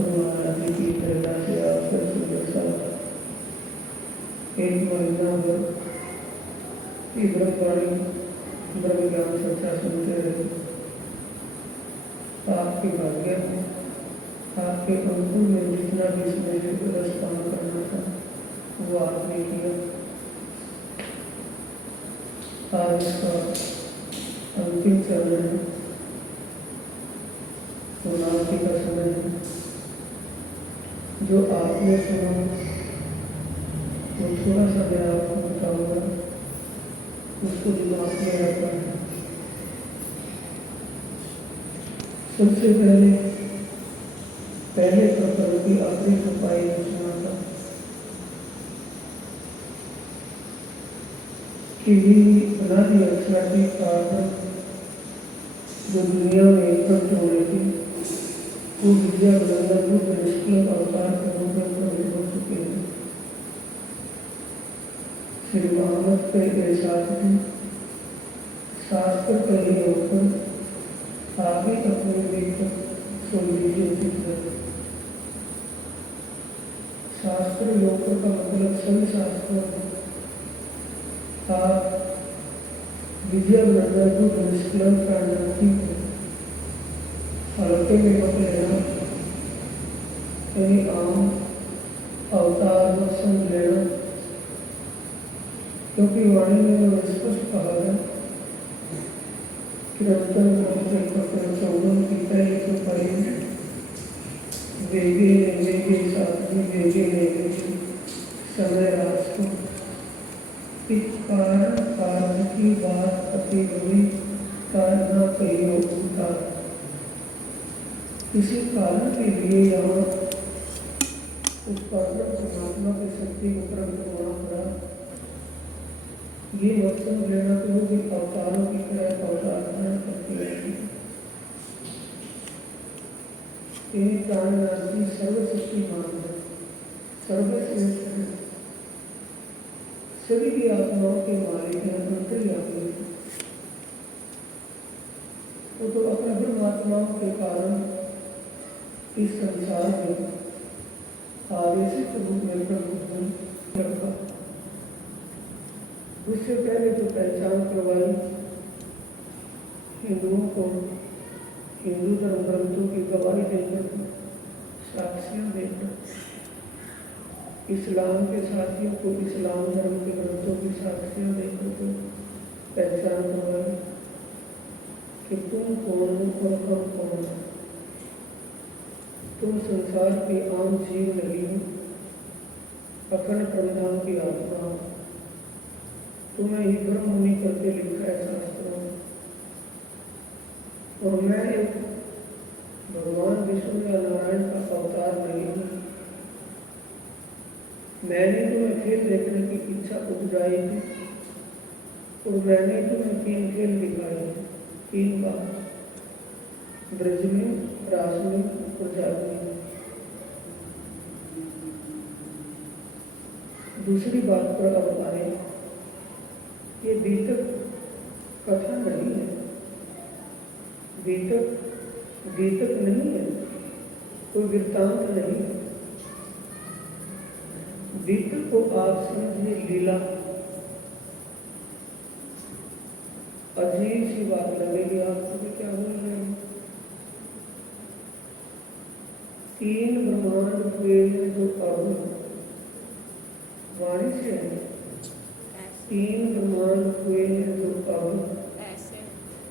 सतगुरु महाराज की प्रेरणा से आप फिर सुंदर सा एक महीना भर तीव्र वाणी ब्रह्म ज्ञान चर्चा सुनते रहे। आपके भाग्य में आपके अनुकूल में जितना भी इसमें रसपान करना था वो आपने किया। आज इसका अंतिम चरण है, समाप्ति का समय है। जो आपने सुना वो थोड़ा सा मैं आपको बताऊंगा, उसको दिमाग में रखना है। सबसे पहले प्रकरण की आखिरी सफाई में सुना था कि अनादि अक्षरादि कारण जो दुनिया में प्रकट हो रही थी वो विद्या बदलना रूप निष्क्रिय अवतार के रूप में प्रकट हो चुके हैं। श्री मोहम्मद के एहसास में शास्त्र पहले होकर आगे अपने लेकर सुन लीजिए चित्र। शास्त्र योग का मतलब सभी शास्त्रों में आप विजय को निष्कलम प्राणती है हल्के में मत लेना, कहीं आम अवतार समझ लेना, क्योंकि वाणी में स्पष्ट कहा है कि चौदह की पहले तो पहले वेगे साथी वेगे समय राष्ट्र कारण की बात अति बड़ी कारण कही होता। किसी कारण के लिए यहाँ उस परमात्मा की शक्ति को प्रकट होना पड़ा। ये मत समझ लेना तो वो भी अवतारों की तरह अवतार धारण करती रहेगी। प्राणनाथ जी सर्वशक्तिमान है, सर्वश्रेष्ठ है, सभी की आत्माओं के मालिक हैं, अंतर्यामी हैं। वो तो अपने ब्रह्मात्माओं के कारण इस संसार में आवेशित रूप में प्रभु करता। उससे पहले तो पहचान करवाई हिंदुओं को हिंदू धर्म ग्रंथों की गवाही देकर, साक्ष्य देकर, इस्लाम के साथियों को इस्लाम धर्म के ग्रंथों की साक्ष्य देकर को पहचान करवाई कि तुम कौन हो और हम कौन हो। तुम संसार के आम जीव नहीं हो, अखंड प्रधान की आत्मा हो। तुम्हें ही ब्रह्म मुनि करके लिखा है शास्त्रों में। और मैं एक भगवान विष्णु या नारायण का अवतार नहीं हूँ। मैंने तुम्हें खेल देखने की इच्छा उपजाई थी और मैंने तुम्हें 3 खेल दिखाए, 3 बार, ब्रज में, रास में और जाग में। दूसरी बात पर अब आए, ये बीतक कथा नहीं है, बीतक नहीं है, कोई वृत्तांत नहीं है। बीतक को आप समझिए लीला। अजीब सी बात लगेगी आपको कि क्या बोल रहे हैं। 3 ब्रह्मांड हुए जो अब वाणी से है, 3 ब्रह्मांड हुए जो अब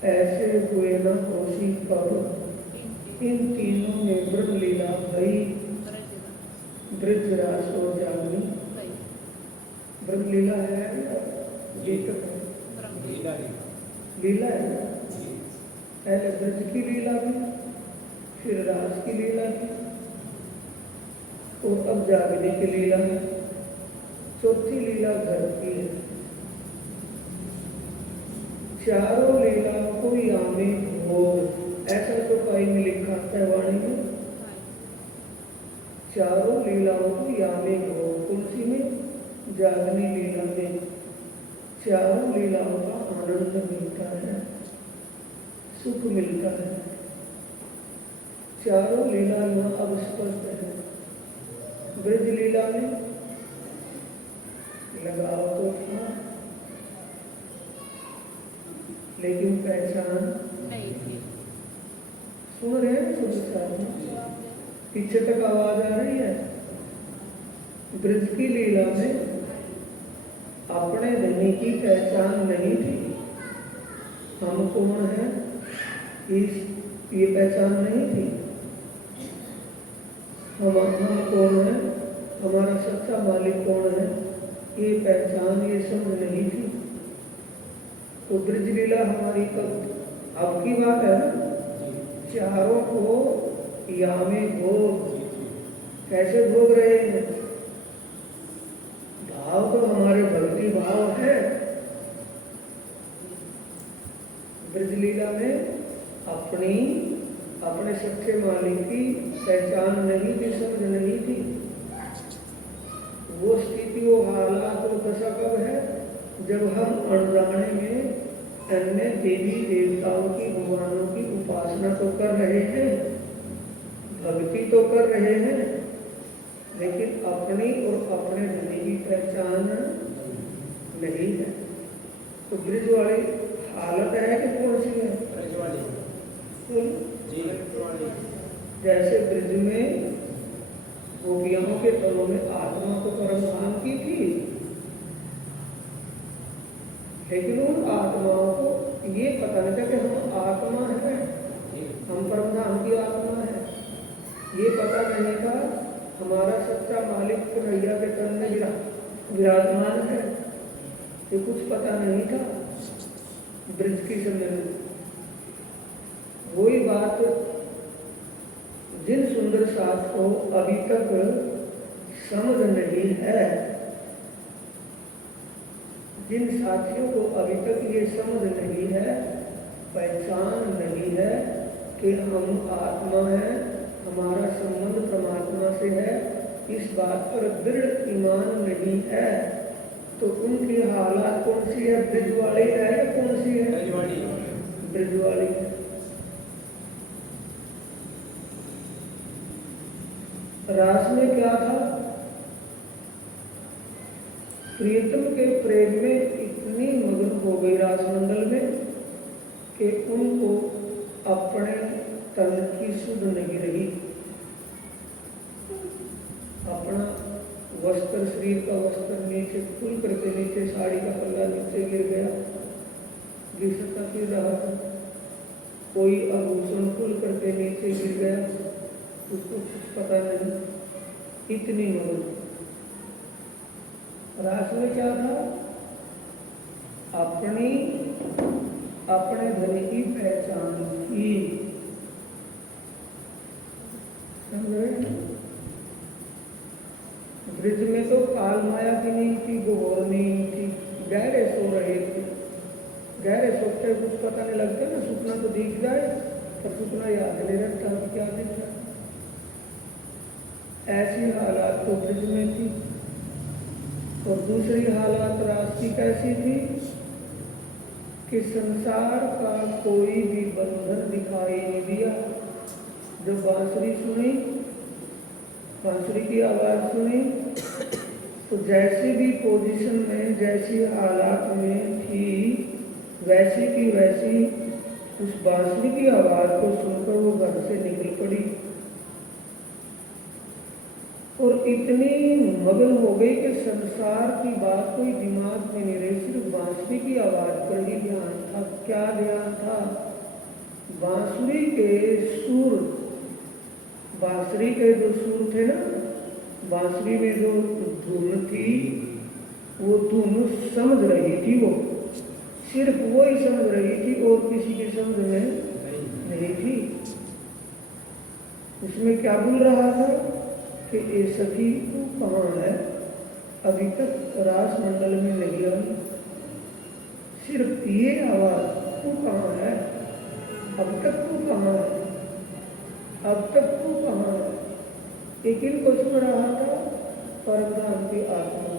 ऐसे हुए न होशी कब। इन तीनों में ब्रह्म लीला भई, ब्रज रास और जागनी। ब्रह्म लीला है बीतक है, लीला है। पहले ब्रज की लीला भी, फिर रास की लीला भी और अब जागने की लीला है। चौथी लीला घर की है। चारों लीलाओं को यामे हो, ऐसा तो कहीं में लिखा है वाणी में। चारों लीलाओं को यामे हो, तुलसी में, जागनी लीला में, चारों लीलाओं का आनंद मिलता है, सुख मिलता है। चारों लीला यहाँ अब स्पष्ट में लगाव तो था, लेकिन पहचान नहीं थी। सुन रहे हैं शुद्ध साधु? पीछे तक आवाज आ रही है। ब्रज की लीला में अपने धनी की पहचान नहीं थी। हम कौन है ये पहचान नहीं थी। हम कौन है, हमारा सच्चा मालिक कौन है, ये पहचान, ये समझ नहीं थी। तो ब्रज लीला हमारी कब अब की बात है ना। चारों को यामे भोग, कैसे भोग रहे हैं? भाव तो हमारे भक्ति भाव है। ब्रज लीला में अपने सच्चे मालिक की पहचान नहीं थी, समझ नहीं थी। वो स्थिति, वो हालात, वो दशा कब है? जब हम अनजाने में अन्य देवी देवताओं की, भगवानों की उपासना तो कर रहे हैं, भक्ति तो कर रहे हैं, लेकिन अपनी और अपने धनी की पहचान नहीं है। तो ब्रज वाली हालत है कि कौन सी है? जैसे ब्रज में गोपियों के तलों में आत्मा तो परम धाम की थी, लेकिन उन आत्माओं को ये पता नहीं था कि हम आत्मा है, हम परम धाम की आत्मा है। ये पता नहीं था हमारा सच्चा मालिक कन्हैया के तन में विराजमान है, ये कुछ पता नहीं था ब्रज की समय में। वही बात जिन सुंदर साथ को अभी तक समझ नहीं है, जिन साथियों को अभी तक ये समझ नहीं है, पहचान नहीं है कि हम आत्मा हैं, हमारा संबंध परमात्मा से है, इस बात पर दृढ़ ईमान नहीं है, तो उनकी हालात कौन सी है? ब्रज वाली है या कौन सी है? ब्रज वाली है। रास में क्या था? प्रियतम के प्रेम में इतनी मगन हो गई रास मंडल में कि उनको अपने तन की सुध नहीं रही। अपना वस्त्र, शरीर का वस्त्र नीचे खुल करके, नीचे साड़ी का पल्ला नीचे गिर गया, गिरता फिर रहा था। कोई आभूषण खुल करके नीचे गिर गया, उसको कुछ पता नहीं, इतनी मगन। रास में क्या था? अपने धनी की पहचान की। ब्रज में तो काल माया की नहीं थी, गोर नहीं थी, गहरे सो रहे थे। गहरे सोते कुछ पता नहीं लगता ना, सुपना तो दिख जाए पर सुपना याद नहीं रखता क्या दिख रहा। ऐसी हालात तो ब्रज में थी। और दूसरी हालात रास की कैसी थी कि संसार का कोई भी बंधन दिखाई नहीं दिया। जब बांसुरी सुनी, बांसुरी की आवाज सुनी, तो जैसी भी पोजीशन में, जैसी हालात में थी, वैसी की वैसी उस बांसुरी की आवाज को सुनकर वो घर से निकल पड़ी और इतनी मगन हो गई कि संसार की बात कोई दिमाग में नहीं रही, सिर्फ बांसुरी की आवाज पर ही ध्यान था। क्या ध्यान था? बांसुरी के सुर, बांसुरी के जो सुर थे ना, बांसुरी में जो धुन थी, वो धुन समझ रही थी, वो सिर्फ वो ही समझ रही थी और किसी की समझ में नहीं थी। उसमें क्या बोल रहा था कि ये सखी तू कहाँ है? अभी तक रास मंडल में नहीं आई, सिर्फ ये आवाज, तू कहाँ है? अब तक तू कहाँ है? अब तक तू कहाँ है? एक इनको सुन रहा था परमधाम की आत्मा।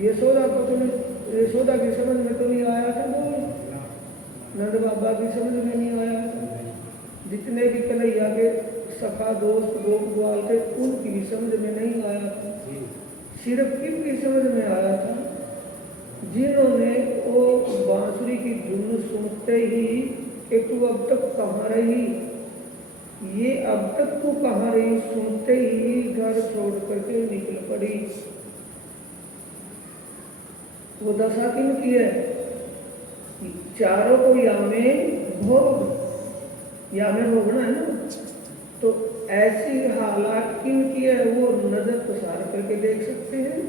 यशोदा को तो, यशोदा की समझ में तो नहीं आया था, बोल नंद बाबा की समझ में नहीं आया था, जितने भी कन्हैया के सखा दोस्त गोप ग्वाल थे, उनकी भी समझ में नहीं आया था। सिर्फ किनकी समझ में आया था? जिन्होंने वो बांसुरी की धुन सुनते ही कि तू अब तक कहाँ रही, ये अब तक तू कहाँ रही, सुनते ही घर छोड़ करके निकल पड़ी। वो दशा किन की है? चारों को यामे भोग, यामे भोगना है ना, तो ऐसी हालात किन की है? वो नजर प्रसार करके देख सकते हैं?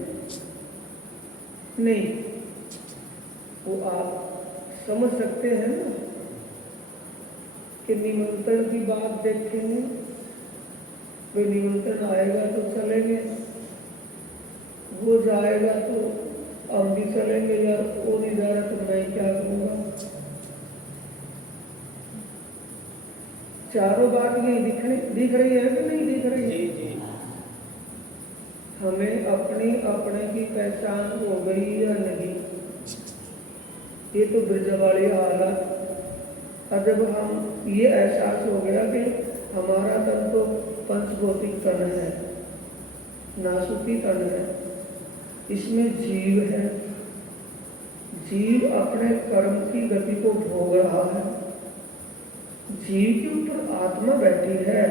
नहीं, वो आप समझ सकते हैं ना कि निमंत्रण की बात देखेंगे, कोई निमंत्रण आएगा तो चलेंगे, वो जाएगा तो हम भी चलेंगे, यार वो नहीं जा रहा तो मैं क्या करूँगा। चारों बात ये दिख रही है कि नहीं दिख रही है? हमें अपनी अपने की पहचान हो गई या नहीं, ये तो ब्रज वाली हालत। और जब हम ये एहसास हो गया कि हमारा तन तो पंचभौतिक तन है, नासुकी तन है, इसमें जीव है, जीव अपने कर्म की गति को भोग रहा है, जीव के ऊपर आत्मा बैठी है,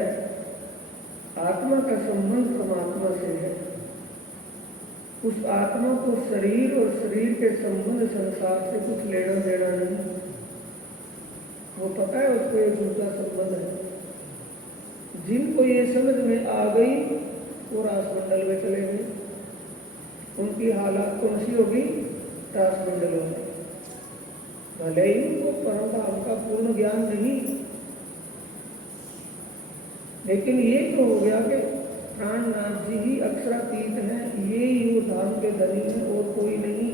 आत्मा का संबंध परमात्मा से है। उस आत्मा को शरीर और शरीर के संबंध संसार से कुछ लेना देना नहीं, वो पता है उसको एक दूसरा संबंध है। जिनको ये समझ में आ गई वो रासमंडल में चले गए, उनकी हालात कौन सी होगी? रासमंडल में। भले ही उनको परम धाम का पूर्ण ज्ञान नहीं, लेकिन ये तो हो गया कि प्राणनाथ जी ही अक्षरातीत हैं, ये ही वो धाम के धनी हैं और कोई नहीं।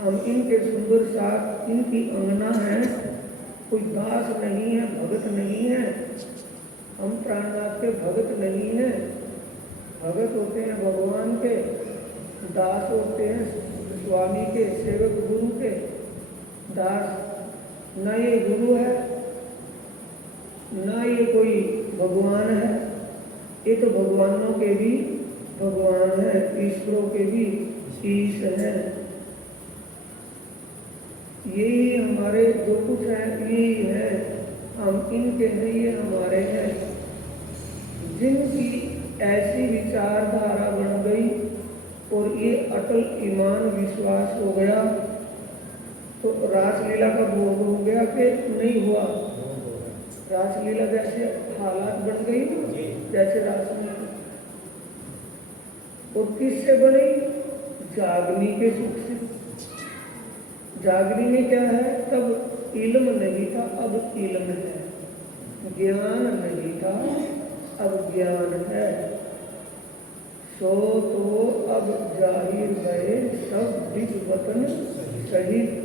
हम इनके सुंदर साथ, इनकी अंगना है, कोई दास नहीं है, भगत नहीं है। हम प्राणनाथ के भगत नहीं हैं, भगत होते हैं भगवान के, दास होते हैं स्वामी के, सेवक गुरु के। दास ना ये गुरु है ना ये कोई भगवान है, ये तो भगवानों के भी भगवान है, ईश्वरों के भी ईश है। यही हमारे जो कुछ है यही है, हम इनके नहीं, ये हमारे हैं। जिनकी ऐसी विचारधारा बन गई और ये अटल ईमान विश्वास हो गया तो रासलीला का भोग हो गया कि नहीं हुआ? रासलीला जैसे हालात बन गई जैसे रासलीला, और किससे बनी? जागनी के सुख से। जागनी में क्या है? तब इल्म नहीं था, अब इल्म है। ज्ञान नहीं था, अब ज्ञान है। सो तो अब जाहिर गए सब दिग वतन सहित,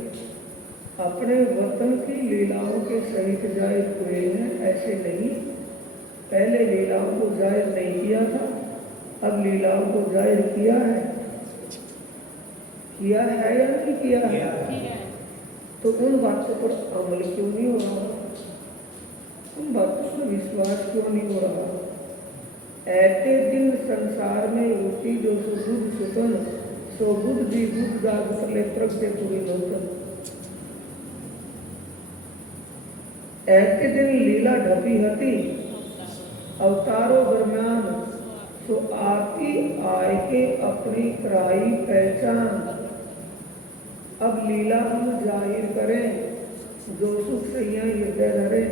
अपने वतन की लीलाओं के सहित जाहिर हुए हैं। ऐसे नहीं, पहले लीलाओं को जाहिर नहीं किया था, अब लीलाओं को जाहिर किया है। किया है या नहीं किया है? तो उन बातों पर अमल क्यों नहीं हो रहा? उन बातों पर विश्वास क्यों नहीं हो रहा? ऐसे दिन संसार में रुचि जो सुबुद्ध सुतन, सो बुद्ध भी बुद्ध दाग ले प्रज्ञ पूरी नौतन। ऐसे दिन लीला ढपी हती अवतारों दरम्यान, सो आती आय के अपनी कराई पहचान। अब लीला हम जाहिर करें, जो सुख सैया हृदय धरे।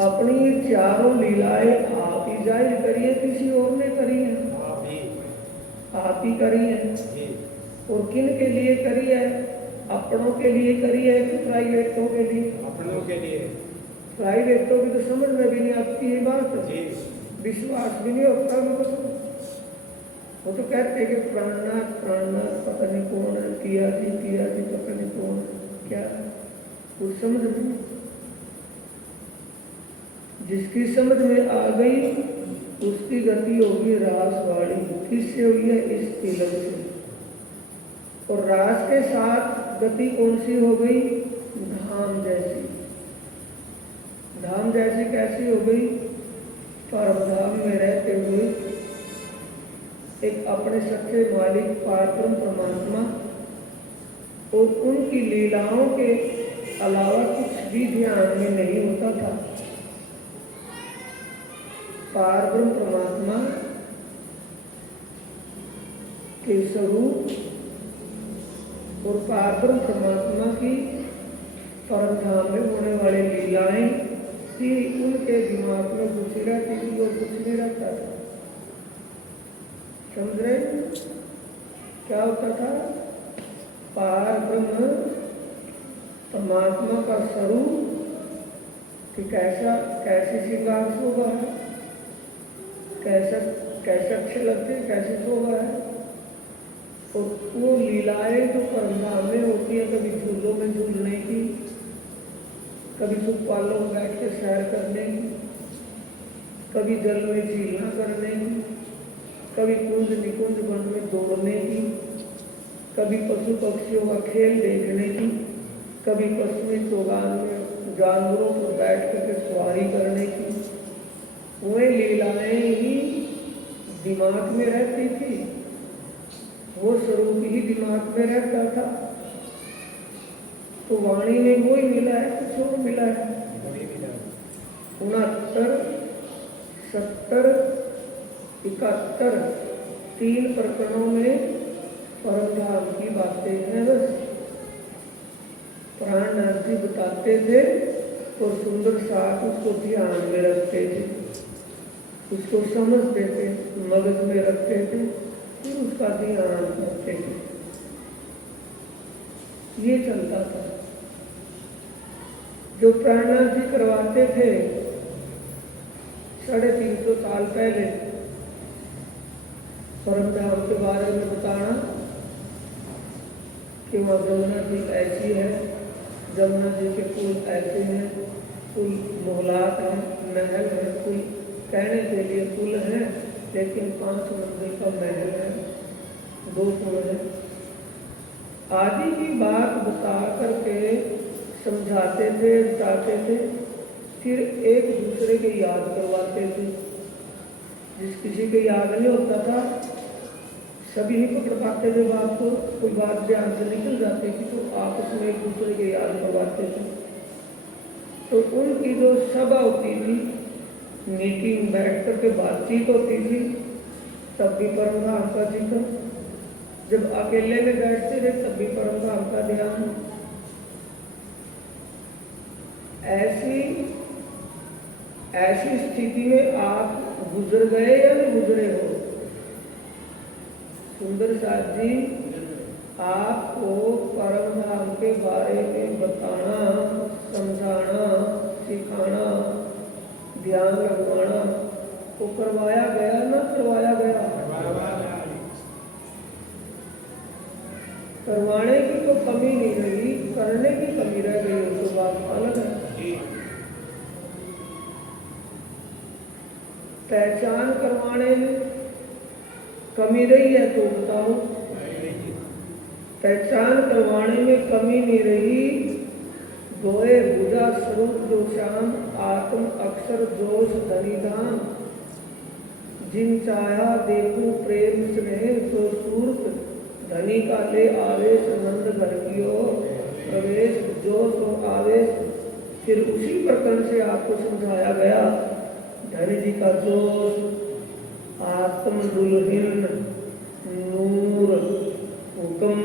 अपनी ये चारों लीलाएं आप ही जाहिर करिए, किसी और ने करी है? आप ही करी है। और किन के लिए करी है? अपनों के लिए करी है कि प्राइवेटों के लिए? अपनों के लिए। प्राइवेटों की तो समझ में भी नहीं आती है बात, विश्वास भी नहीं होता भी। वो तो कहते हैं कि प्राणनाथ प्राणनाथ पता नहीं कौन है, किया जी पता नहीं कौन है, क्या कुछ समझ में। जिसकी समझ में आ गई उसकी गति होगी रासवाड़ी। किससे हुई है? इस तिलक से। और रास के साथ गति कौन सी हो गई? धाम जैसी। धाम जैसी कैसी हो गई? परम धाम में रहते हुए एक अपने सच्चे मालिक पारब्रह्म परमात्मा और उनकी लीलाओं के अलावा कुछ भी ध्यान में नहीं होता था। पारब्रह्म परमात्मा के स्वरूप और पारब्रह्म परमात्मा की परम धाम में होने वाली लीलाएं ही उनके दिमाग में घुसी रहती थी और कुछ नहीं रहता था। समझ रहे? क्या होता था? पारब्रह्म परमात्मा का स्वरूप कि कैसी श्रृंगार शोभा है, कैसे अच्छे लगते हैं, कैसे शोभा है। और वो लीलाएं जो परमधाम में होती है, कभी झूलों में झूलने की, कभी सुखपालों में बैठ के सैर करने की, कभी जल में झीलना करने की, कभी कुंज निकुंज वन में दौड़ने की, कभी पशु पक्षियों का खेल देखने की, कभी पश्चिमी चौगान में जानवरों पर बैठ करके सवारी करने की, वह लीलाएं ही दिमाग में रहती थी। वो स्वरूप ही दिमाग में रहता था। तो वाणी में वो ही मिला है, कुछ और मिला है। 69, 70, 71 3 प्रकरणों में परमधाम की बातें हैं। बस प्राणनाथ जी बताते थे तो सुंदर साथ उसको ध्यान में रखते थे, उसको समझते थे, मगज में रखते थे, फिर उसका ध्यान करते थे। ये चलता था। जो प्राणनाथ जी करवाते थे 350 साल पहले, परमधाम के बारे में बताना कि वहाँ जमुना जी ऐसी है, जमुना जी के पुल ऐसे हैं, पुल मोहलात है, महल है, पुल कहने के लिए पुल है, लेकिन 5 मंजिल का महल है, 2 पुल है आदि की बात बता करके समझाते थे, बताते थे। फिर एक दूसरे के याद करवाते थे। जिस किसी के याद नहीं होता था, सभी नहीं पकड़ पाते थे बात को, कोई बात ध्यान से निकल जाती थी तो आपस में एक दूसरे के याद करवाते थे। तो उनकी जो सभा होती थी, मीटिंग बैठ करके बातचीत होती थी, तब भी परमधाम का जिक्र, जब अकेले में बैठते थे तब भी परमधाम का ध्यान। ऐसी स्थिति में आप गुजर गए या नहीं गुजरे हो? सुंदर साथ जी आपको परमधाम के बारे में बताना, समझाना, सिखाना, ध्यान रखवाना तो करवाया गया ना करवाया गया? करवाने की तो कमी नहीं रही, करने की कमी रह गई, तो बात अलग है। पहचान करवाने में कमी रही है तो बताओ। पहचान करवाने में कमी नहीं रही। दोए भुजा स्वरूप जो श्याम, आत्म अक्षर जोश धनिधाम, जिन चाहा देखो प्रेम स्नेह सो सूरत, धनी का ले आवेश नंद घर की ओर प्रवेश जोश और आवेश। फिर उसी प्रकार से आपको समझाया गया, धनी जी का जोश, आत्म दुल्हन, नूर, हुक्म,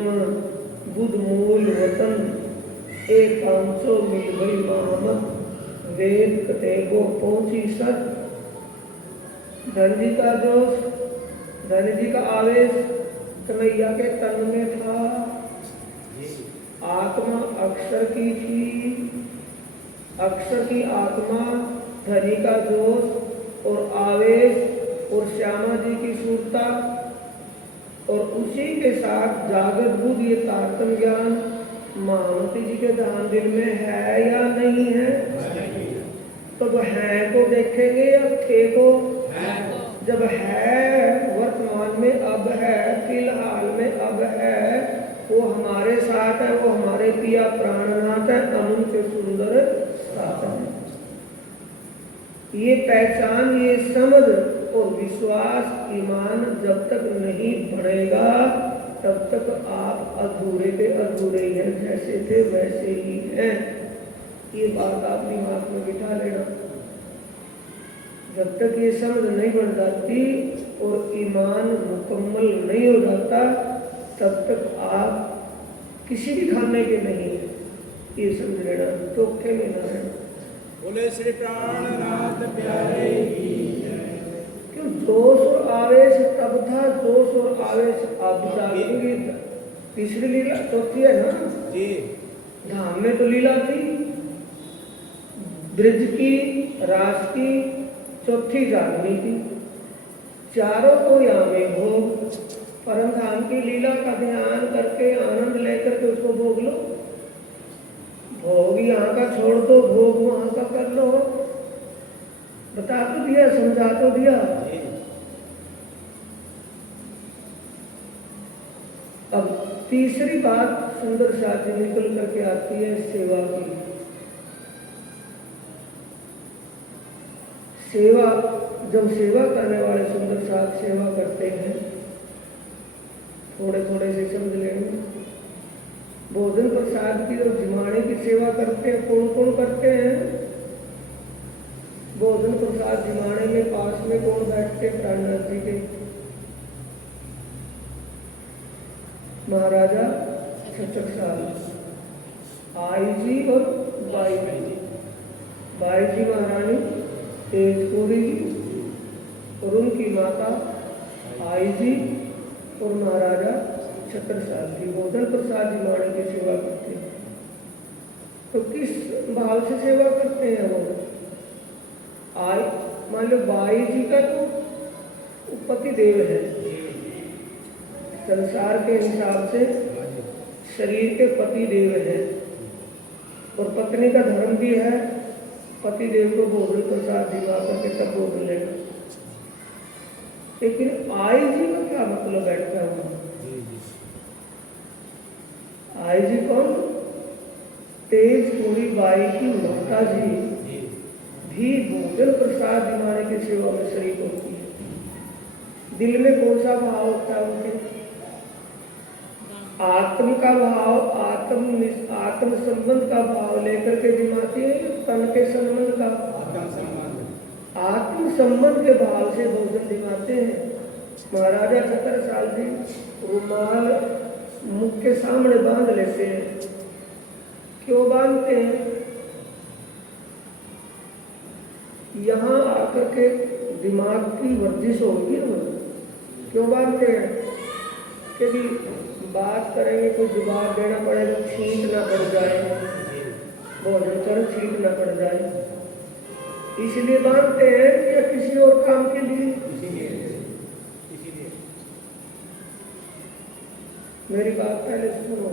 बुध मूल वतन, एक 500 मिल गई मोहम्मद, वेद कतेगो पहुंची सत। धन जी का जोश, धन जी का आवेश कन्हैया के तन में था। आत्मा अक्षर की थी, अक्षर की आत्मा, धनी का जोश और आवेश और श्यामा जी की सूरता, और उसी के साथ जागृत बुद्ध, ये तारतम ज्ञान महामती जी के ध्यान दिल में है या नहीं है? तो वो है को देखेंगे या थे को? जब है वर्तमान में, अब है, फिलहाल में अब है, वो हमारे साथ है, वो हमारे पिया प्राणनाथ है, अनंत सुंदर साथ है। ये पहचान, ये समझ और विश्वास, ईमान जब तक नहीं बढ़ेगा तब तक आप अधूरे के अधूरे ही हैं, जैसे थे वैसे ही हैं। ये बात आप दिमाग में बिठा लेना। जब तक ये समझ नहीं बढ़ जाती और ईमान मुकम्मल नहीं हो जाता तब तक आप किसी भी खाने के नहीं है। ये समझ लेना, धोखे में ना रहना। बोले श्री प्राणनाथ प्यारे की क्यों जोश और आवेश तब था, जोश और आवेश अब जागेंगे। तीसरी लीला चौथी है ना जी। धाम में तो लीला थी, ब्रज की, रास की, चौथी जागनी थी। चारों को यहाँ में भोग, परम धाम की लीला का ध्यान करके आनंद लेकर के उसको भोग लो। भोग यहाँ का छोड़ दो, भोग वहां का कर लो। बता तो दिया, समझा तो दिया। अब तीसरी बात सुंदर साथी निकल करके आती है सेवा की। सेवा, जब सेवा करने वाले सुंदर साथ सेवा करते हैं, थोड़े थोड़े से समझ लेंगे। भोजन प्रसाद की और जिमाने की सेवा करते हैं, कौन कौन करते हैं? भोजन प्रसाद जिमाने में पास में कौन बैठते? प्राणनाथ जी के महाराजा छत्रसाल, आई जी और बाई जी। बाई जी महारानी तेजपुरी जी और उनकी माता आई जी और महाराजा छत्रसाल जी भोजन प्रसाद जिमाने की सेवा करते हैं। तो किस भाव से सेवा करते हैं वो? आई मान लो बाई जी का तो पति देव है, संसार के हिसाब से शरीर के पति देव है, और पत्नी का धर्म भी है पति देव को भोजन प्रसाद दिवा करके तब भोजन लेना। लेकिन आई जी का क्या मतलब बैठता है? आई जी कौन? तेजपुरी बाई की माता जी भी भोजन प्रसाद दिवाने की सेवा में शरीक होती है। दिल में कौन सा भाव होता है उनके? आत्म का भाव, आत्म संबंध का भाव लेकर के दिमाती है, तन के संबंध का? आत्म संबंध के भाव से भोजन दिमाते हैं। महाराजा छत्रसाल जी रुमाल मुख के सामने बांध लेते हैं। क्यों बांधते हैं? यहाँ आकर के दिमाग की वर्जिश होगी ना। क्यों बांधते हैं? क्योंकि बात करेंगे तो जवाब देना पड़ेगा, छींट ना पड़ जाए, भोजन कर छींट ना पड़ जाए, इसलिए बांधते हैं या किसी और काम के लिए? मेरी बात पहले सुनो,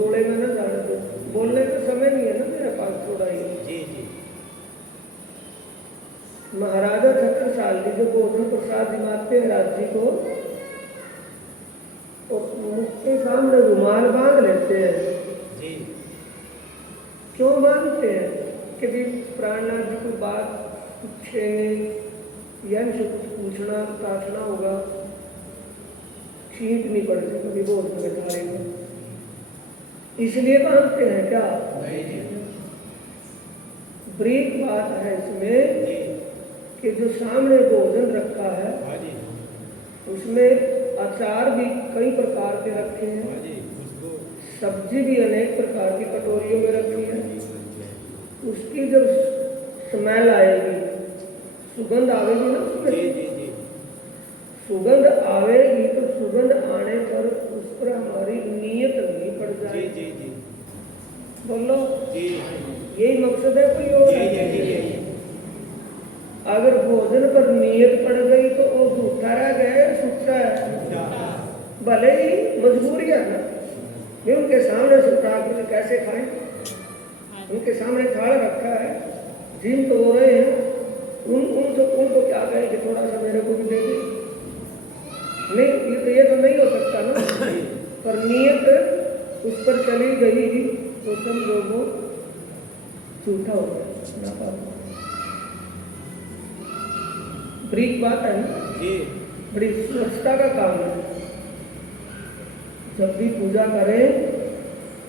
रोड़े में ना जाने दो, बोलने का समय नहीं है ना मेरे पास थोड़ा ही। महाराजा छत्रसाल जी जो भोजन प्रसाद दिमाते हैं राज्य को, और मुख के सामने रुमाल बांध लेते हैं। क्यों बांधते हैं? कि भी प्राणनाथ जी को बात पूछेंगे या इनसे कुछ पूछना ताछना होगा, छींट नहीं पड़ती कभी भोजन में थाली में, इसलिए बांधते हैं क्या? ब्रीक बात है इसमें कि जो सामने भोजन रखा है उसमें अचार भी कई प्रकार के रखे हैं, सब्जी भी अनेक प्रकार की कटोरियों में रखी है। उसकी जब स्मेल आएगी, सुगंध आवेगी ना उसमें, सुगंध आवेगी तो सुगंध आने पर उस पर हमारी नीयत नहीं पड़ जाएगी। बोलो, यही मकसद है कोई और? अगर भोजन पर नीयत पड़ गई तो वो झूठा रह गया, सुखा है। भले ही मजबूरी है ना, ये उनके सामने सुखा के कैसे खाएं? उनके सामने थाल रखा है, जिन तो हो रहे हैं, उनको क्या कहें कि थोड़ा सा मेरे को भी दे दे? नहीं, ये तो नहीं हो सकता ना। पर नीयत उस पर चली गई तो समझो वो झूठा हो गया। बरीक बात है ना, जी बड़ी स्वच्छता का काम है। जब भी पूजा करें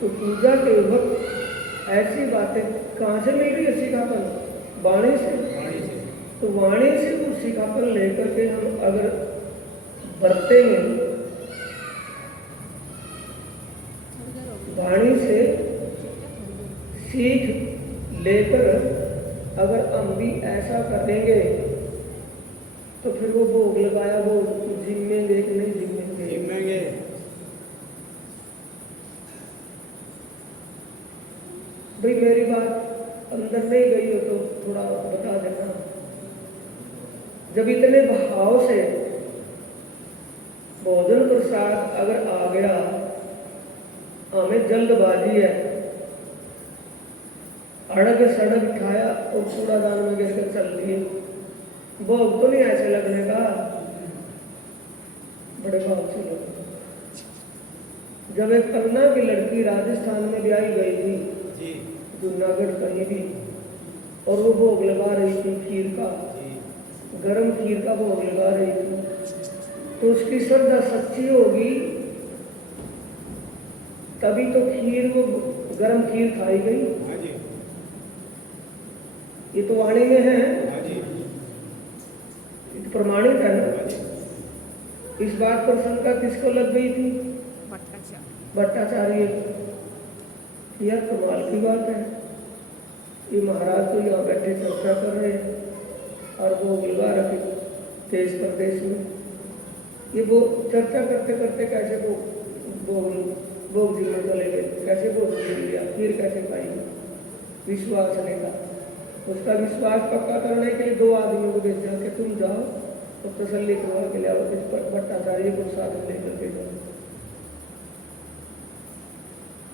तो पूजा के वक्त ऐसी बातें कहाँ से मिल रही है सीखापन? वाणी से। वाणी से। तो वाणी से वो सीखापन लेकर के हम अगर बरते में, वाणी से सीख लेकर अगर हम भी ऐसा करेंगे तो फिर वो भोग लगाया वो जिम्मेंगे कि नहीं जिम्मेंगे? जिम्मेंगे। भाई मेरी बात अंदर नहीं गई हो तो थोड़ा बता देना। जब इतने भाव से भोजन प्रसाद अगर आ गया, हमें जल्दबाजी है, अड़ग सड़ग खाया और कूड़ादान में गिरकर चल दिए, भोग तो नहीं ऐसे लगने का, बड़े भाव से लगे। जब एक कन्ना की लड़की राजस्थान में ब्याही गई थी, जी जूनागढ़ कहीं भी, और वो भोग लगा रही थी खीर का, गरम खीर का भोग लगा रही थी, तो उसकी श्रद्धा सच्ची होगी तभी तो खीर वो गरम खीर खाई गई। हाँ जी ये तो वाणी में है, हाँ जी ये तो प्रमाणित है ना। हाँ जी। इस बात पर शंका किसको लग गई थी? भट्टाचार्य। यह कमाल की बात है, ये महाराज तो यहाँ बैठे चर्चा कर रहे हैं और वो मिलवा रखे देश प्रदेश में। ये वो चर्चा करते करते कैसे वो भोग जी में चले गए, कैसे भोग जी लिया, फिर कैसे पाएंगे? विश्वास नहीं था। उसका विश्वास पक्का करने के लिए 2 आदमियों को भेजा कि तुम जाओ तो तसल्ली करवा के ले आओ, भट्टाचार्य को साथ में लेकर के जाओ।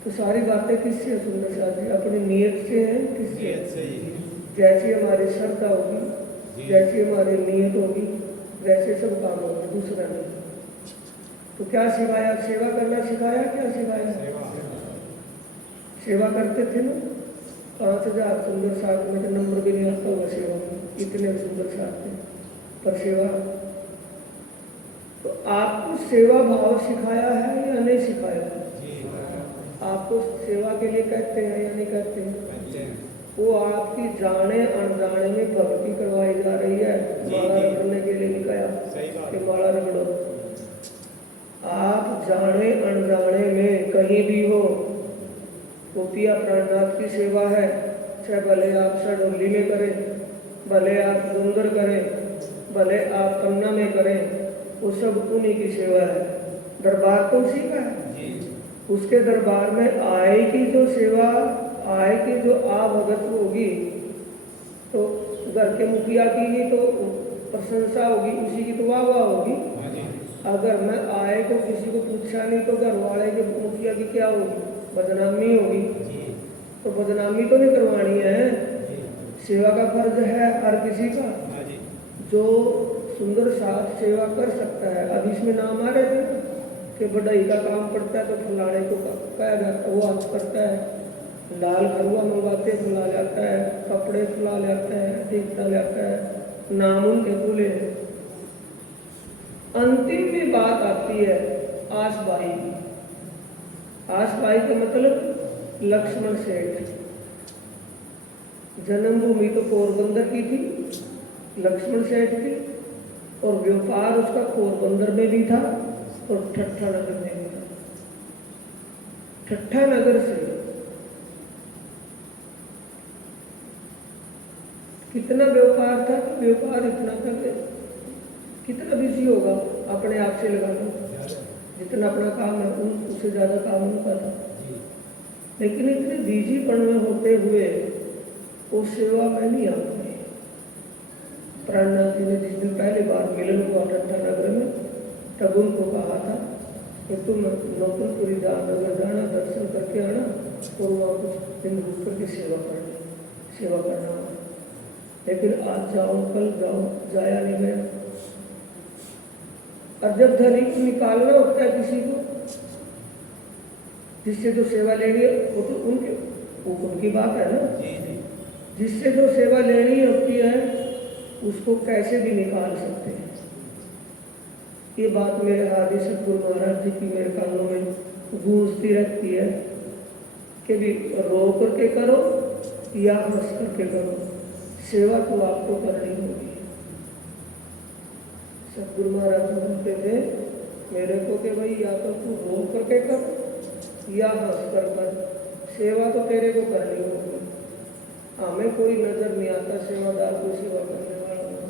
तो सारी बातें किससे सुनना चाहते हैं? अपनी नीयत से है, किससे? नियत से ही। जैसी हमारी श्रद्धा होगी, जैसी हमारी नीयत होगी, वैसे सब काम होंगे, दूसरा नहीं। तो क्या सिखाया? सेवा करना सिखाया। क्या सिखाया? सेवा करते थे ना। 5000 सुंदर साथ में तो नंबर भी नहीं आता होगा सेवा में, इतने सुंदर साथ थे। पर सेवा, तो आपको सेवा भाव सिखाया है या नहीं सिखाया? आपको सेवा के लिए कहते हैं या नहीं कहते हैं? वो आपकी जाने अनजाने में भक्ति करवाई जा रही है, माला रगड़ने के लिए नहीं कहा कि माला रगड़ो। आप जाने अनजाने में कहीं भी हो, गोपिया प्राणनाथ की सेवा है, चाहे भले आप सडोली में करें, भले आप सुंदर करें, भले आप पन्ना में करें, वो सब उन्हीं की सेवा है। दरबार तो उसी का है। उसके दरबार में आय की जो सेवा, आय की जो आवगत होगी, तो घर के मुखिया की ही तो प्रशंसा होगी, उसी की तो वाह वाह होगी। अगर मैं आय को किसी को पूछा नहीं तो घर वाले के मुखिया की क्या होगी? बदनामी होगी। तो बदनामी तो नहीं करवानी है। सेवा का फर्ज है हर किसी का, जो सुंदर साथ सेवा कर सकता है। अब इसमें नाम आ रहे थे कि बढ़ाई का काम पड़ता है तो फलाने को कहा जाता है, वो आज करता है, लाल हलवा मंगवाते फुला जाता है, कपड़े फुला जाता है, देखता जाता है, नाम उनके भूले। अंतिम में बात आती है आसबाई की। आसबाई का मतलब लक्ष्मण सेठ। जन्मभूमि तो पोरबंदर की थी, लक्ष्मण सेठ की, और व्यापार उसका पोरबंदर में भी था और ठट्ठा नगर में भी था। ठट्ठा नगर से कितना व्यापार था, व्यापार इतना था कि कितना बिजी होगा, अपने आप से लगा लो, जितना अपना काम है उससे ज़्यादा काम उनका था। लेकिन इतने बिजीपन में होते हुए वो सेवा में नहीं आते। प्राणनाथ जी ने जिस दिन पहली बार मिलन हुआ ठट्ठा नगर में, तब उनको कहा था कि तुम नौतनपुरी नगर जाना, दर्शन करके आना और वहाँ कुछ दिन रुक करके सेवा करना। लेकिन आज जाओ कल जाओ, जाया नहीं गया। और जब धनी को निकालना होता है किसी को, जिससे जो सेवा लेनी है वो तो उनकी बात है ना। जिससे जो सेवा लेनी होती है उसको कैसे भी निकाल सकते हैं। ये बात मेरे आदि सतगुरु महाराज जी की मेरे कानों में गूंजती रहती है कि भी रो करके करो या हंस करके करो, सेवा तो आपको करनी होगी। सतगुरु महाराज बोलते थे मेरे को कि भाई या तो तू रो करके कर या हंस कर कर, सेवा तो तेरे को करनी होगी। हमें कोई नजर नहीं आता सेवादार को सेवा करने वाला,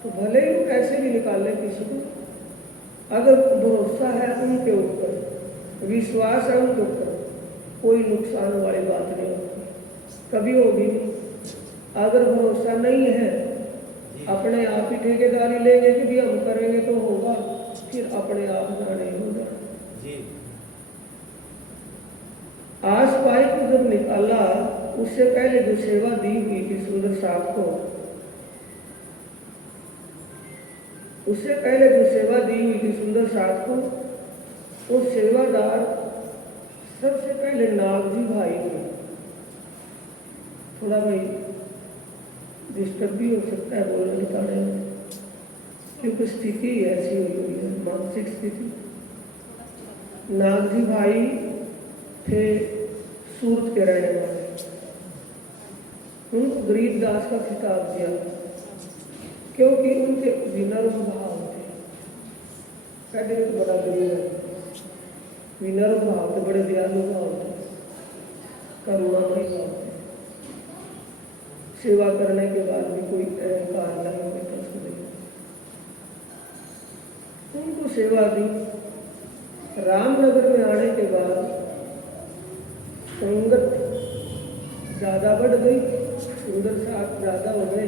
तो भले ही वो कैसे भी निकाले किसी को, अगर भरोसा है उनके ऊपर, विश्वास है उनके ऊपर, कोई नुकसान वाली बात नहीं होती, कभी होगी नहीं। अगर भरोसा नहीं है, अपने आप ही ठेकेदारी लेंगे कि भी हम करेंगे तो होगा, फिर अपने आप जाने होगा। आस पाई को जब निकाला, उससे पहले जो सेवा दी हुई थी सुंदर साथ को, उससे पहले जो सेवा दी हुई थी सुंदर साथ को, वो सेवादार सबसे पहले नागजी भाई थे। थोड़ा भाई डिस्टर्ब भी हो सकता है बोलने बताने में, क्योंकि स्थिति ऐसी हुई है, मानसिक स्थिति। नागजी भाई थे सूरत के रहने वाले, उनको गरीबदास का खिताब दिया क्योंकि उनके विनम्र भाव थे। कहते तो बड़ा गरीब है, विनम्र भाव थे, बड़े दयालु भाव थे, करुणामयी भाव थे। सेवा करने के बाद भी कोई अहंकार नहीं होता उसको। उनको सेवा दी। रामनगर में आने के बाद संगत ज़्यादा बढ़ गई, सुंदर साथ ज़्यादा हो गए,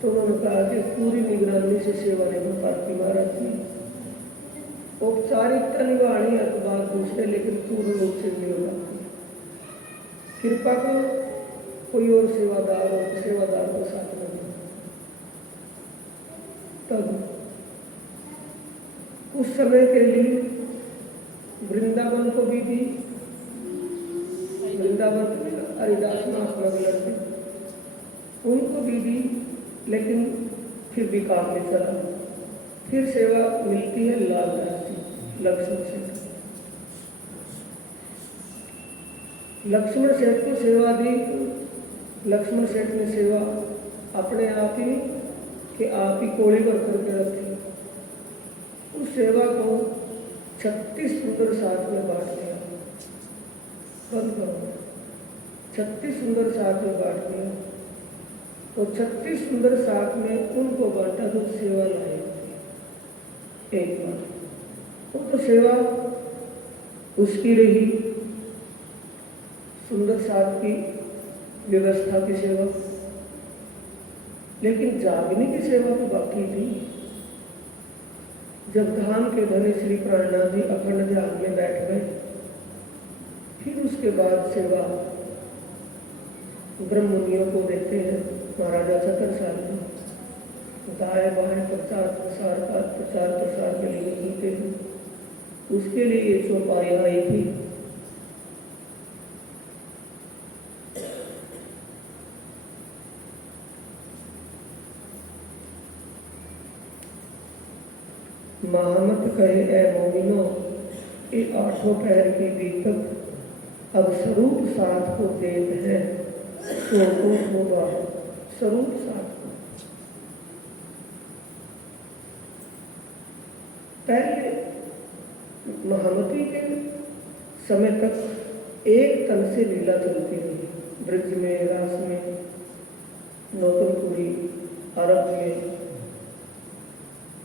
तो उन्होंने कहा कि पूरी निगरानी से सेवा नहीं हो पाती महाराज जी, औपचारिकता निभानी है तो बात दूसरे, लेकिन पूर्ण रूप से नहीं हो पाती। कृपा करो कोई और सेवादार हो, सेवादार को साथ में दो। तब उस समय के लिए वृंदावन को भी दी, वृंदावन हरिदास नाथ नगर थे, उनको भी दी, लेकिन फिर भी काम नहीं चला। फिर सेवा मिलती है लालदास जी, लक्ष्मण सेठ। लक्ष्मण सेठ को सेवा दी। लक्ष्मण सेठ ने सेवा अपने आप ही कि आप ही कोड़ी पर करके रखी। उस सेवा को 36 सुंदर साथ में बांट दिया। बंद करो, 36 सुंदर साथ में बांट दिया। तो 36 सुंदर साथ में उनको बांटा जो सेवा लाए एक बार, तो सेवा उसकी रही। सुंदर साथ की व्यवस्था की सेवा, लेकिन जागने की सेवा तो बाकी थी। जब धाम के धनी श्री प्राणनाथ जी अखंड ध्यान में बैठ गए, फिर उसके बाद सेवा ब्रह्ममुनियों को देते हैं महाराजा छत्रसाल जी, दाएं बाएं प्रचार प्रसार के लिए मिलते हैं। उसके लिए ये चौपाई आई थी। महामत कहे ए मोमिनो, ये आठों पहर की दीपक अब स्वरूप साथ को देत है, तो होगा स्वरूप साथ को। पहले महामती के समय तक एक तन से लीला चलती रही, ब्रज में, रास में, नौतनपुरी, अरब में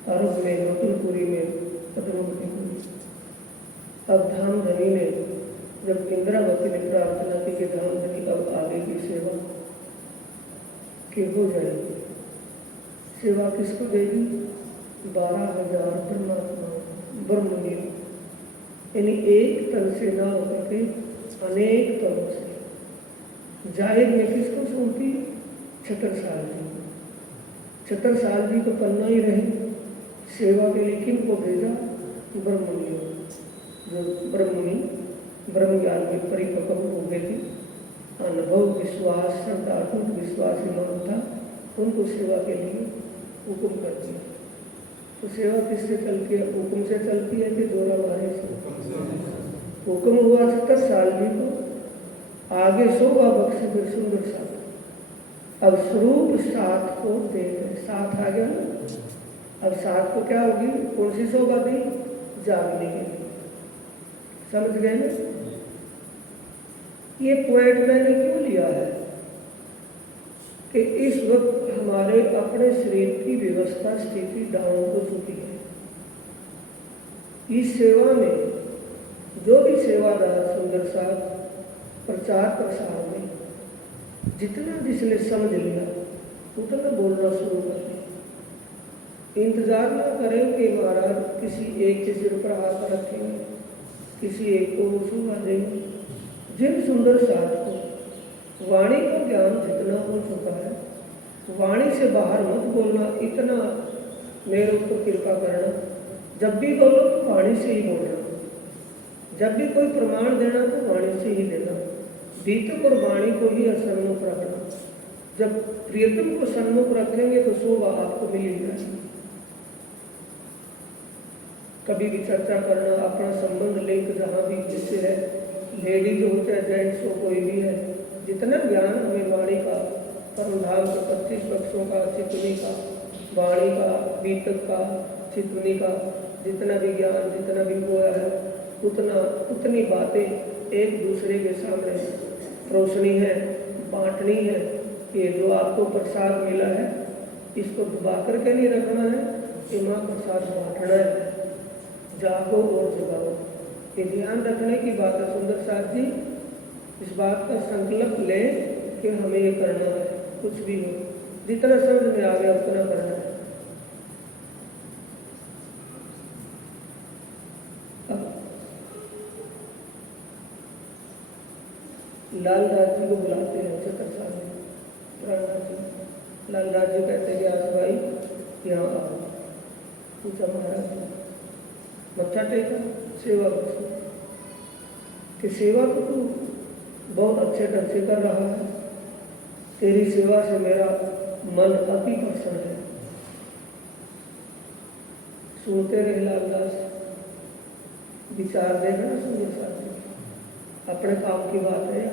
नौतनपुरी में, पद्मावतीपुरी। अब धाम धनी ने, जब इंद्रावती ने प्रार्थना की कि धाम धनी अब आगे की सेवा के हो जाएगी, सेवा किसको देगी? 12,000 परमात्मा ब्रह्मनियों, यानी एक तन से ना होकर के अनेक तनों से। जाहिर में किसको सौंपी? छत्रसाल जी। छत्रसाल जी तो करना ही रहे, सेवा के लिए किन को भेजा? ब्रह्मनियों, जो ब्रह्ममुनि ब्रह्म ज्ञान में परिपक्व हो गए थे, अनुभव, विश्वास, श्रद्धापूर्ण विश्वास इमाम था, उनको सेवा के लिए हुक्म कर दिया। तो सेवा किससे चलती है? हुक्म से चलती है कि जोरा मारे से? हुक्म हुआ 70 साल जी को, आगे शोभा बख्शे फिर सुंदर साथ। अब स्वरूप साथ को दे गए, साथ आ गया ना। अब साथ को क्या होगी? कौन सी शोभा दी? जागने के लिए। समझ गए ना? ये पॉइंट मैंने क्यों लिया है कि इस वक्त हमारे अपने शरीर की व्यवस्था स्थिति डाउन हो चुकी है। इस सेवा में जो भी सेवादार सुंदर साथ प्रचार प्रसार में जितना जिसने समझ लिया उतना बोलना शुरू कर दिया। इंतजार ना करें कि महाराज किसी एक के सिर पर हाथ रखेंगे, किसी एक को सुना देंगे। जिन सुंदर साथ को वाणी का ज्ञान जितना हो चुका है, वाणी से बाहर मत बोलना, इतना मेरे ऊपर कृपा करना। जब भी बोलो तो वाणी से ही बोलना, जब भी कोई प्रमाण देना तो वाणी से ही देना। बीतक और वाणी को ही सन्मुख रखना। जब प्रियतम को सन्मुख रखेंगे तो शोभा आपको मिल जाएगी। कभी भी चर्चा करना, अपना संबंध लिंक जहाँ भी जैसे है, लेडीज हो चाहे जेंट्स हो, कोई भी है, जितना ज्ञान हमें वाणी का, परमधाम का 25 पक्षों का, चितनी का, वाणी का, बीतक का, चितनी का, जितना भी ज्ञान जितना भी हुआ है उतनी बातें एक दूसरे के सामने रोशनी है, बांटनी है। कि जो आपको प्रसाद मिला है इसको दबा करके नहीं रखना है, कि माँ प्रसाद बांटना है। जागो और जगाओ, ये ध्यान रखने की बात है। सुंदर साथ जी इस बात का संकल्प लें कि हमें ये करना है। कुछ भी हो, जितना समझ में आ गया उतना करना है। लाल राज जी को बुलाते हैं 70 साल में, प्राणनाथ जी। लाल राज जी कहते हैं कि आज भाई यहाँ आओ। पूछा महाराज, मत्था टेका, सेवा बख्शो कि सेवा को तू बहुत अच्छे ढंग से कर रहा है, तेरी सेवा से मेरा मन अति प्रसन्न है। सुनते रहे लालदास, विचार देखना सुनिए साथी, अपने काम की बात है।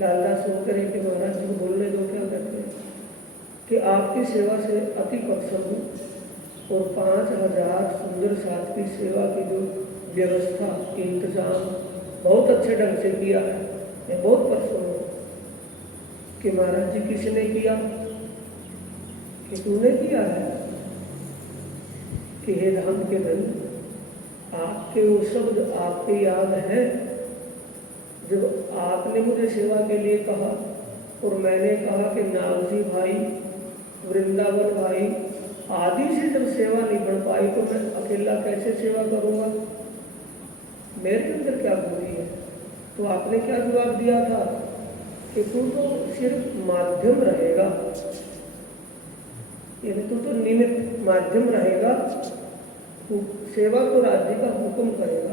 लालदास सुनते रहे कि महाराज जी को बोलने दो, क्या कहते हैं कि आपकी सेवा से अति प्रसन्न हूँ और 5000 सुंदर साथ की सेवा की जो व्यवस्था इंतजाम बहुत अच्छे ढंग से किया है, मैं बहुत प्रसन्न हूँ। कि महाराज जी किसने किया? कि तूने किया है। कि हे राम के धन, आपके वो शब्द आपके याद है जब आपने मुझे सेवा के लिए कहा और मैंने कहा कि नावजी भाई, वृंदावन भाई आदि से जब सेवा नहीं बढ़ पाई तो मैं अकेला कैसे सेवा करूँगा? मेरे अंदर क्या बुरी है? तो आपने क्या जवाब दिया था कि तू तो सिर्फ माध्यम रहेगा, यानी तू तो निमित्त माध्यम रहेगा, तू सेवा को राज्य का हुक्म करेगा।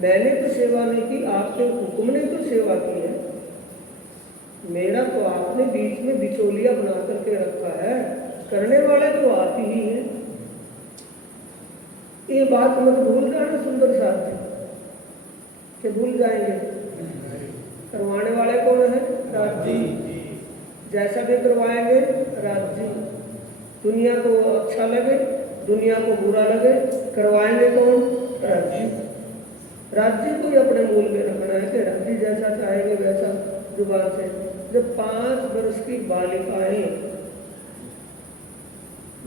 मैंने तो सेवा नहीं की, आपके हुक्म ने तो सेवा की है। मेरा तो आपने बीच में बिचौलिया बना करके रखा है, करने वाले तो आप ही हैं। ये बात मत भूल जाना सुंदर साथी, कि भूल जाएंगे। करवाने वाले कौन है? राज जी। जैसा भी करवाएंगे राज जी। दुनिया को अच्छा लगे, दुनिया को बुरा लगे, करवाएंगे कौन? राज जी। राज्य को ही अपने मूल में रखना है कि राज्य जैसा चाहेंगे वैसा जुबान से। जब 5 वर्ष की बालिकाएं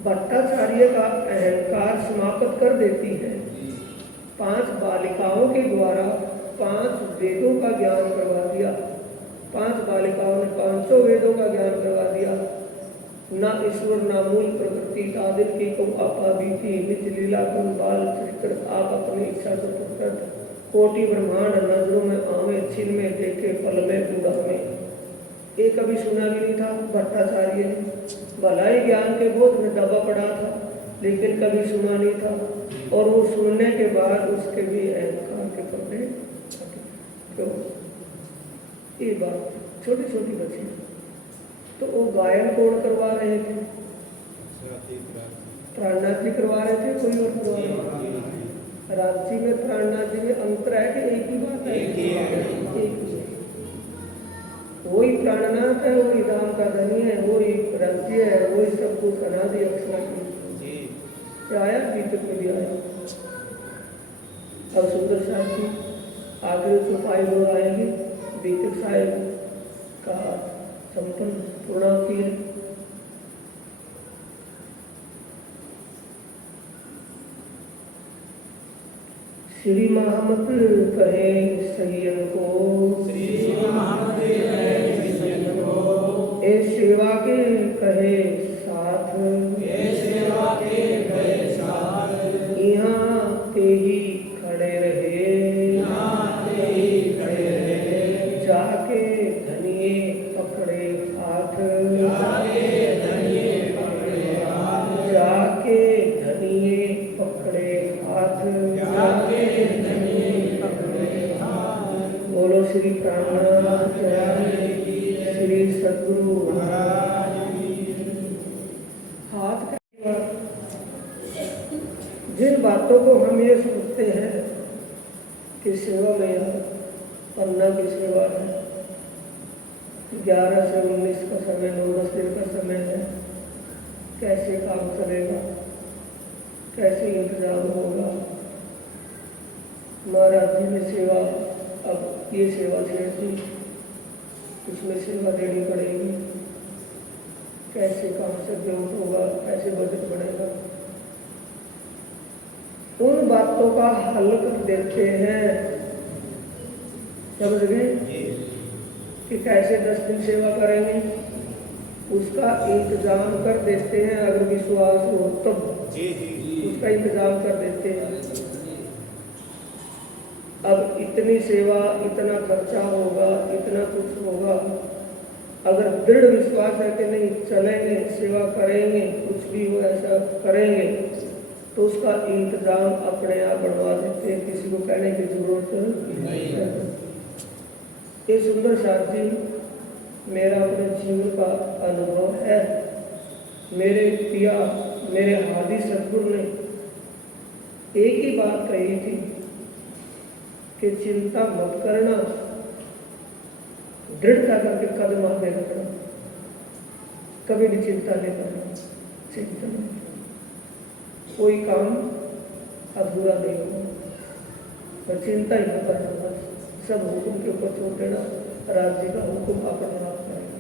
भट्टाचार्य का अहंकार समाप्त कर देती है, 5 बालिकाओं के द्वारा 5 वेदों का ज्ञान करवा दिया। 5 बालिकाओं ने 500 वेदों का ज्ञान करवा दिया। न ईश्वर न मूल प्रकृति आदिल की को आपा बीती निज लीला गुण बाल चरित्र आप अपनी इच्छा से प्रकट कोटि ब्रह्मांड नजरों में आवे छिन में देखे पल में दूढ़ा में। ये कभी सुना भी नहीं था भट्टाचार्य ने, भलाई ज्ञान के बोध में दबा पड़ा था लेकिन कभी सुना नहीं था। और वो सुनने के बाद उसके भी अहंकार के कपड़े क्यों ये बात छोटी छोटी बच्ची। तो वो गायन कौन करवा रहे थे? प्राणनाथ जी करवा रहे थे, कोई और करवा रहे थे? रांची में प्राणनाथ जी में अंतर है कि एक ही बात है? एक ही है। वही प्राणनाथ है, वही राम का धनी है, वही राज्य है, वही सब कुछ अनादि अक्षर आया, दीपक में भी आया। अब सुंदर साहब जी आगे चौपाई हो आएंगे, दीपक साहब का संपन्न पूर्णावती है। श्री महामत कहे सैयन को, ए सेवा के कहे साथ, यहाँ ते ही खड़े रहे, जाके धनिये पकड़े हाथ, जाके धनिये पकड़े हाथ। बोलो श्री प्राणनाथ, श्री सद्गुरु हाथ का। जिन बातों को हम ये सोचते हैं कि सेवा में यहाँ पन्ना की सेवा है, 11 से 19 का समय, 9-10 दिन का समय है, कैसे काम चलेगा, कैसे इंतजाम होगा। महाराज जी ने सेवा, अब ये सेवा छेड़ दी, उसमें सेवा देनी पड़ेगी, कैसे काम से ग्रोथ होगा, कैसे बजट बढ़ेगा। उन बातों का हल कर देते हैं, समझ गए कि कैसे 10 दिन सेवा करेंगे, उसका इंतजाम कर देते हैं। अगर विश्वास हो तब उसका इंतजाम कर देते हैं। अब इतनी सेवा, इतना खर्चा होगा, इतना कुछ होगा, अगर दृढ़ विश्वास है कि नहीं चलेंगे, सेवा करेंगे, कुछ भी हो ऐसा करेंगे, तो उसका इंतजाम अपने आप बढ़वा देते हैं, किसी को कहने की जरूरत नहीं है। ये सुंदर साथ जी मेरा अपने जीवन का अनुभव है। मेरे पिया, मेरे हादी सतगुरु ने एक ही बात कही थी कि चिंता मत करना, दृढ़ता करके कदम आगे रखना, कभी भी चिंता नहीं करना। चिंता नहीं, कोई काम अधूरा नहीं होगा, पर चिंता ही न करना, बस सब हुक्म के ऊपर छोड़ देना, राज्य का हुक्म अपने आप करेगा।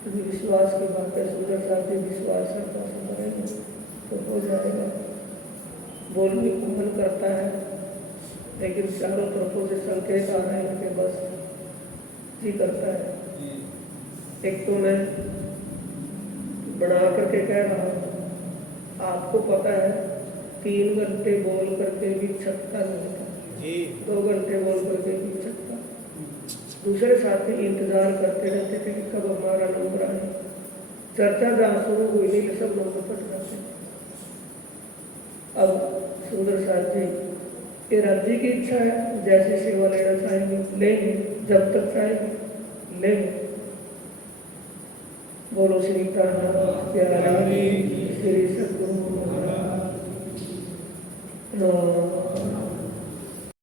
तो विश्वास की बात है, सुंदर साथी विश्वास करता से करेंगे तो हो जाएगा। बोलने को मन करता है, लेकिन चारों तरफों से संकेत आ रहे हैं कि बस जी करता है। एक तो मैं बना करके कह रहा हूँ, आपको पता है 3 घंटे बोल करके भी छकता नहीं था, 2 घंटे बोल करके भी छकता। दूसरे साथी इंतजार करते रहते थे कि कब हमारा नंबर आए। चर्चा जहाँ शुरू हुई नहीं, सब लोग निपट जाते। अब सुंदर साथी ये राज्य की इच्छा है, जैसे सेवा लेना चाहेंगे लेंगे, जब तक चाहेंगे लेंगे। बोलो श्री प्राणनाथ प्यारे श्री सद्गुरु महाराज।